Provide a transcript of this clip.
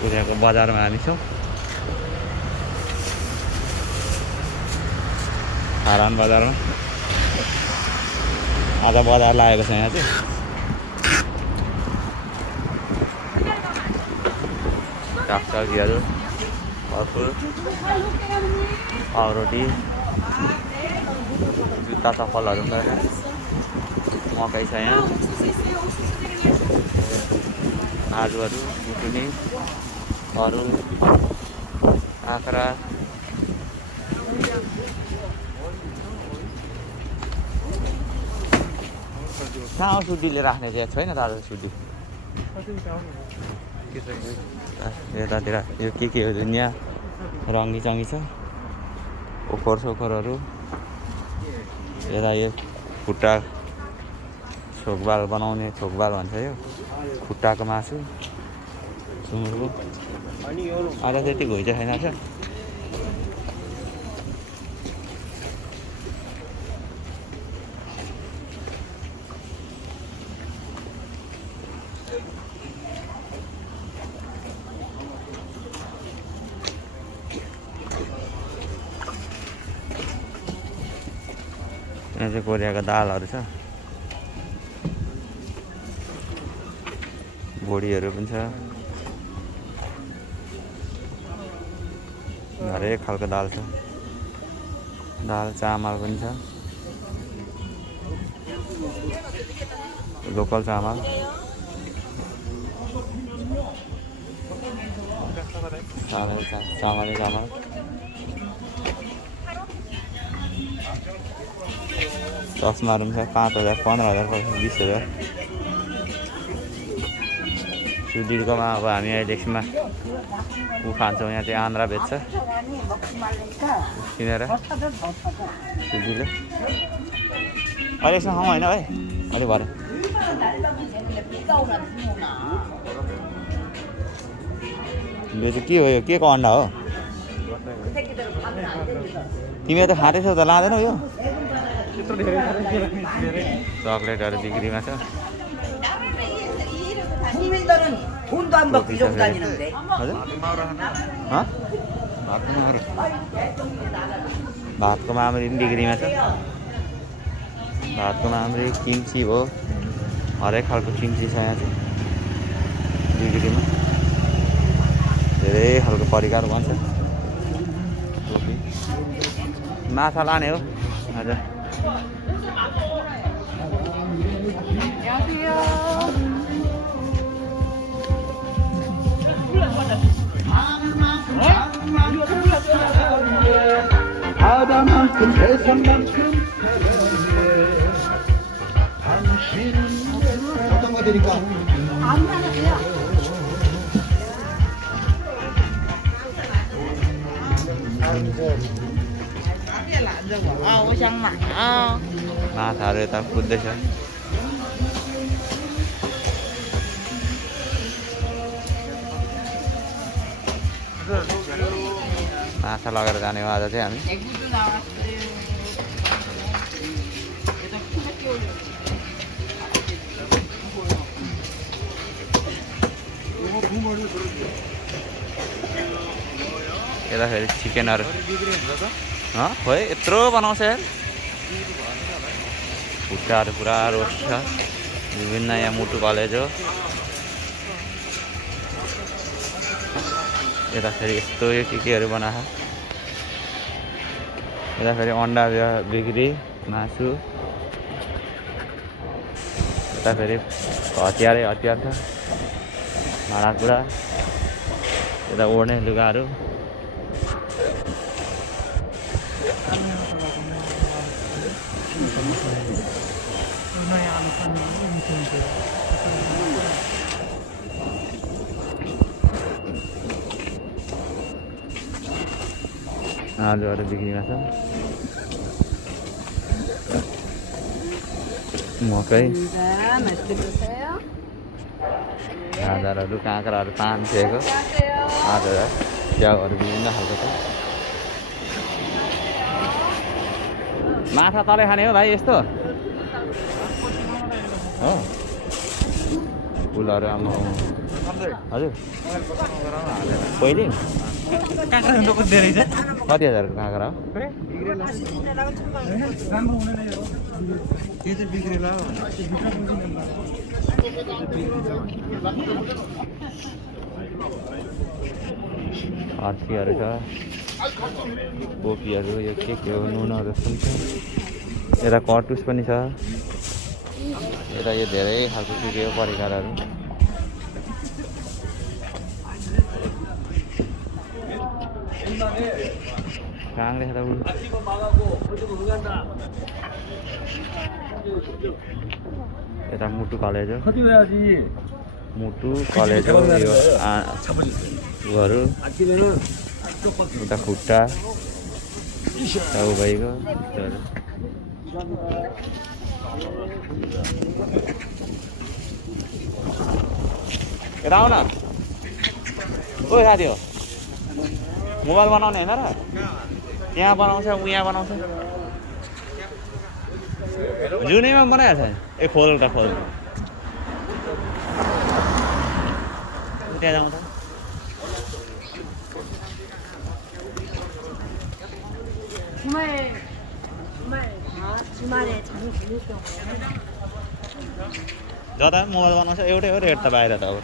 कोरियाको बजारमा हामी छौँ। हारान बजारमा आज बजार लागेको छ यहाँ चाहिँ। सागसब्जीहरू, फलफुल, पाउरोटी, जुत्ता चप्पलहरू पनि रहेछ। मकै छ यहाँ, आलुहरू, मुटुनी, तरुल, काँक्रा, कहाँ हो सुड्डीले राख्ने चाहिँ छैन दाजु सुड्डी यतातिर। यो के हो दुनियाँ रङ्गी चङ्गी छ। ओखर सोखरहरू, यता यो खुट्टा छोकबाल बनाउने, छोकबाल भन्छ यो, खुट्टाको मासु, सुँगुरको। आज त्यति घुइँचो छैन छ। यहाँ चाहिँ कोरियाको दालहरू छ, बोडीहरू पनि छ, हरेक खालको दाल छ। दाल चामल पनि छ, लोकल चामल, चामल चस्माहरू पनि छ। 5,000, 15,000, 20,000। सुदीर्घमा अब हामी अहिले एकछिनमा ऊ खान्छौँ। यहाँ चाहिँ आन्द्रा बेच्छ किनेर सुदीले। अहिले यसमा खाउँ होइन भाइ, अलिक भरे। यो चाहिँ के हो? यो के को अन्डा हो? तिमीले त खाँदैछौ त, लाँदैनौ यो? चक्लेटहरू बिक्रीमा छ। भातको मामरी पनि बिक्रीमा छ। भातको मामरी, किम्ची हो, हरेक खालको किम्ची छ यहाँ चाहिँ बिक्रीमा। धेरै खालको परिकार भन्छ। माछा लाने हो हजुर। 바다만큼 세상만큼 당신은 어떤 거 드릴까? 아무거나 돼요. माछाहरू यता कुद्दैछ। माछा लगेर जाने हो आज चाहिँ हामी। यता फेरि चिकनहरू खोइ यत्रो बनाउँछ यार। खुट्टाहरू पुरा रोस्ट छ। विभिन्न यहाँ मुटु कलेज हो। यता फेरि यस्तो यो केहरू बनाएको। यता फेरि अन्डा बिक्री, मासु। यता फेरि हतियार छ, भाँडाकुँडा। यता ओड्ने लुगाहरू। आलुहरू बिक्रीमा छ। मकै, गाजरहरू, काँक्राहरू 500 को, 8,000। च्याउहरू विभिन्न खालको छ। माछा तलै खाने हो भाइ यस्तो हो? फुलहरू आमा हजुर पहिले कति हजारको काँक्रा हो फर्सीहरू छ कोपीहरू यो के हो नुनहरू पनि छ यता कटुस पनि छ यता यो धेरै खालको के हो परिकारहरू काँक्रा यता यता मुटु कलेज हो मुटु कलेज हो यो उयोहरू उता खुट्टा टाउ भइगयो यता आऊ न ओ साथी हो मोबाइल बनाउने होइन र त्यहाँ बनाउँछ उहाँ बनाउँछ जुनैमा बनाइहाल्छ ए खोल एउटा खोल त्यहाँ जाउँछ 주말에 잠이 들릴 경우에 जता मोबाइल बनाउँछ एउटै हो रेट त बाहिर त अब